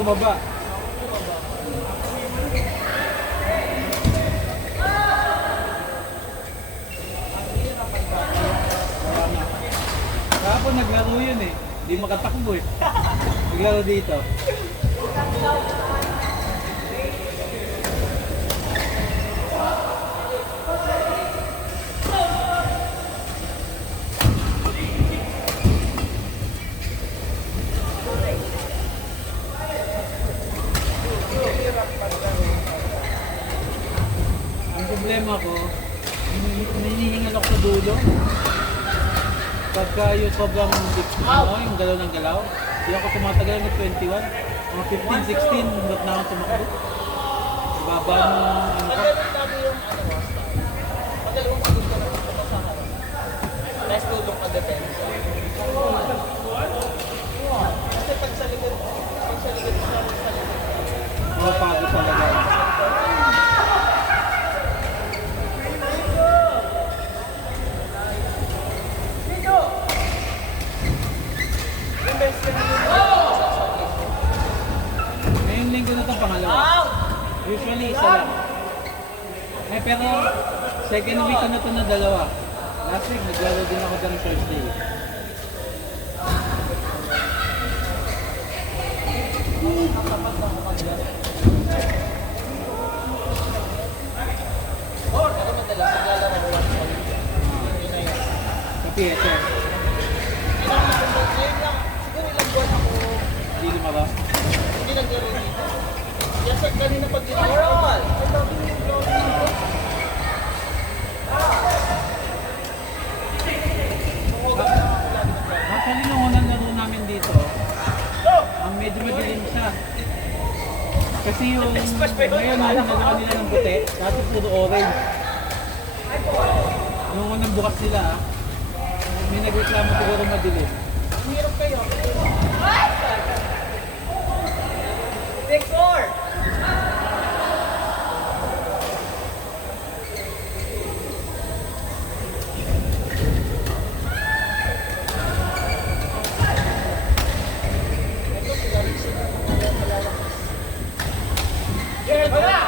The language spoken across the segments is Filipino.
tumaba. Kahapon naglaro yun eh. Hindi makatakbo eh. Naglaro dito. Ang problema ko, hinihingal ako sa dulo. Pagka yung sobrang yung galaw ng galaw, hindi ako tumatagal ng 21. Mga 15, 16, not na ako tumakbo. Baba mo, ano ka? Madalawang pagod ka naman sa harap. Nice tulong ka depensa. Kasi pag sa likod mo sa likod. Mapagod talaga. Ngayong linggo na itong pangalawa. Usually isa lang. Eh pero second week ko na ito na dalawa. Last week naglaro din ako ng Thursday. Pero madalas naglalaro ko lang sa Sa PSM. Ngayon lang, siguro ilang buwan ako Hindi lumaba. hindi naglaro dito. Yes, kanina pag dito. Actually, nung unang laro namin dito, ang medyo madilim siya. Kasi yung ngayon nagawa nila ng puti, dati puro orange. Nung unang bukas nila, may nagreklamo siguro madilim. Hirap kayo. Victor! Pagod na.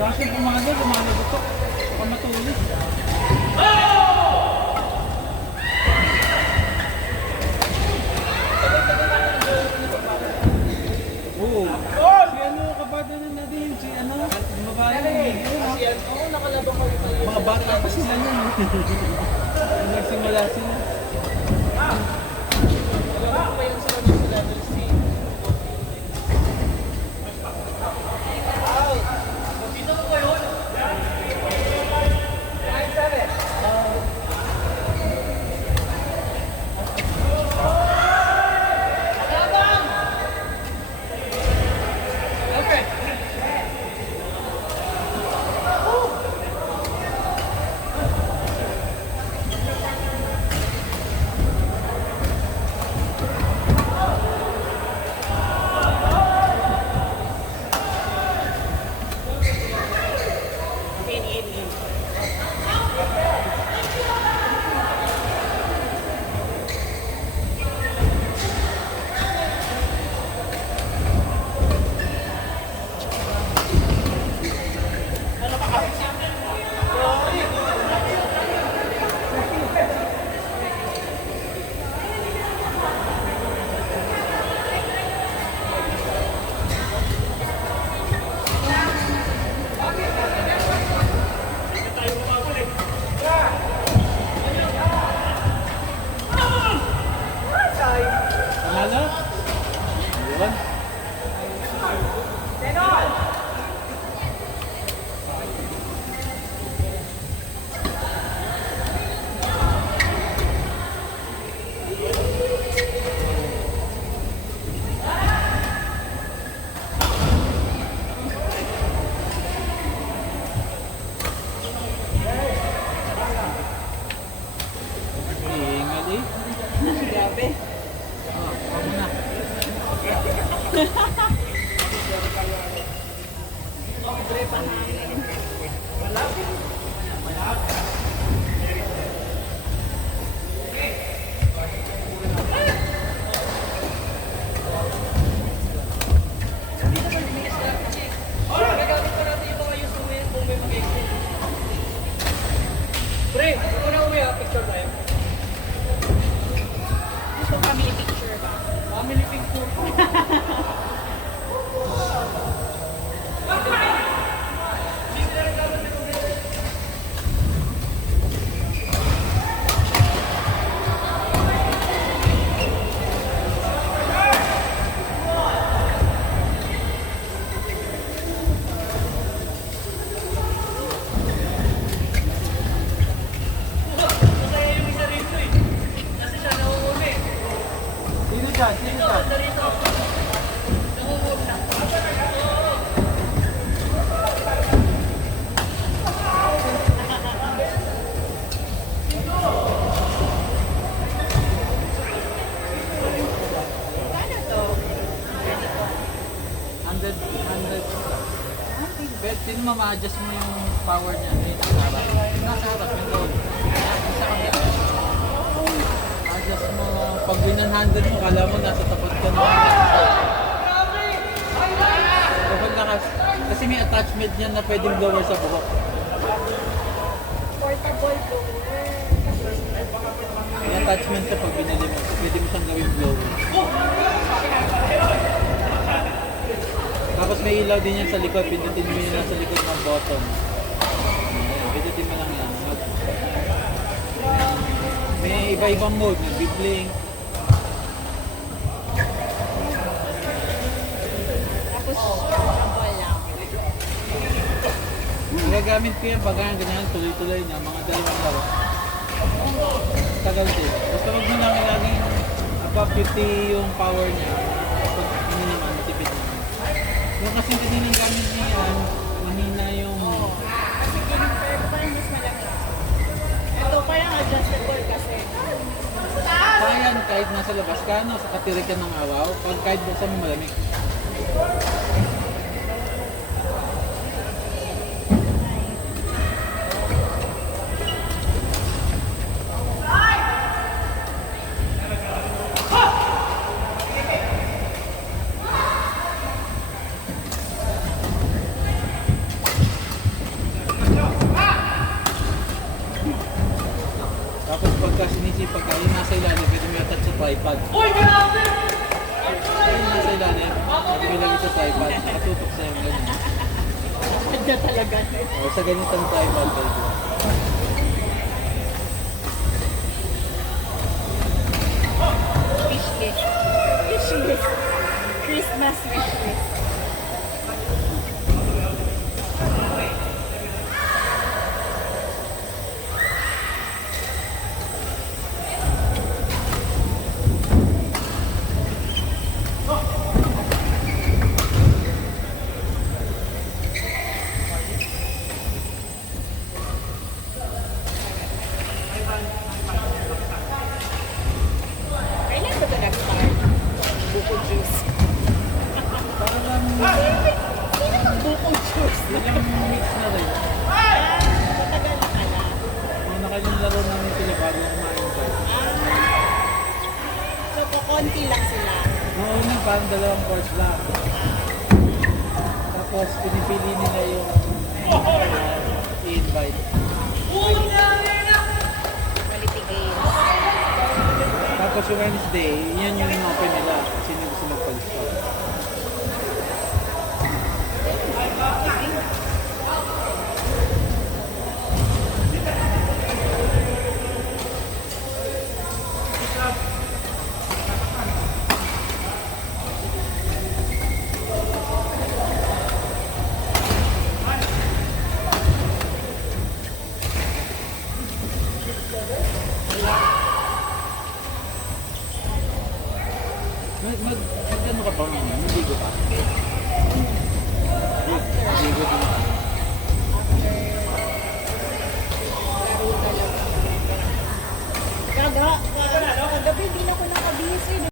Kasi pumano ito. Baka matulog. Oo. Si ano, kabata na natin, si ano, babae yung Oo, nakalabang kayo kayo. mga bata pa sila nun. Nagsimula sila. Alam pa yun sila ng level C. Libre pa namin. Pre, ako na uwi ha, picture tayo. Gusto family picture ba? Family picture. Masaya yung isa rito eh. Kasi siya nauuna eh. Sino dyan? Sino dyan? Narito. Nangunguna. Paano to? 100. Bet, sino ma-adjust mo yung power niya? Yung nasa harap. Yung nasa harap, yung goal. Sa kabila. Adjust mo. Pag binanhandle mo, kala mo nasa tapat ka na. Kapag nakas... Kasi may attachment niyan na pwedeng blower sa buhok. Portable po. May attachment ka pag binili mo. Pwede mo siyang gawing blower. Tapos may ilaw din yan sa likod. Pindutin mo yun lang sa likod ng button. Ayan, pindutin mo lang yan. May iba-ibang mode. Nag-blink. Tapos, portable lang. Nagagamit ko yan pag ganyan tuloy-tuloy na. Mga dalawang laro. Tagal din. Basta wag mo lang laging above 50 yung power niya. Pag ano naman, matipid naman. Yung kasi kaninang gamit niya yan, mahina yung... Kasi gaming pero parang mas malaki. Ito parang adjustable kasi. Kaya kahit nasa labas ka, no, sa katirik ka ng awaw, pag kahit buksan mo malamig. Tapos pagka sinisipag ka, yung nasa ilalim, pwede mo i-attach sa tripod. Uy, grabe! Yung nasa ilalim, pwede mo ilagay sa tripod, nakatutok sa'yo ng ganyan. Adya talaga. O sa ganitong tripod, pwede. Wishlist. Wishlist. Christmas wishlist. Kailan ba ito nag-start? Buko juice. Parang Buko juice. yun yung mix na rin. Matagal na pala. Kung nakailang laro namin sila bago kumain ko. So, kukunti lang sila. Noong una, parang dalawang course lang. Tapos pinipili nila yung i-invite. Quality games. Tapos yung Wednesday, yan yung in-open nila. Sino gusto magpag-start. Mag-ano ka pa ngayon? Naligo ka? Naligo din. Laro talaga. Pero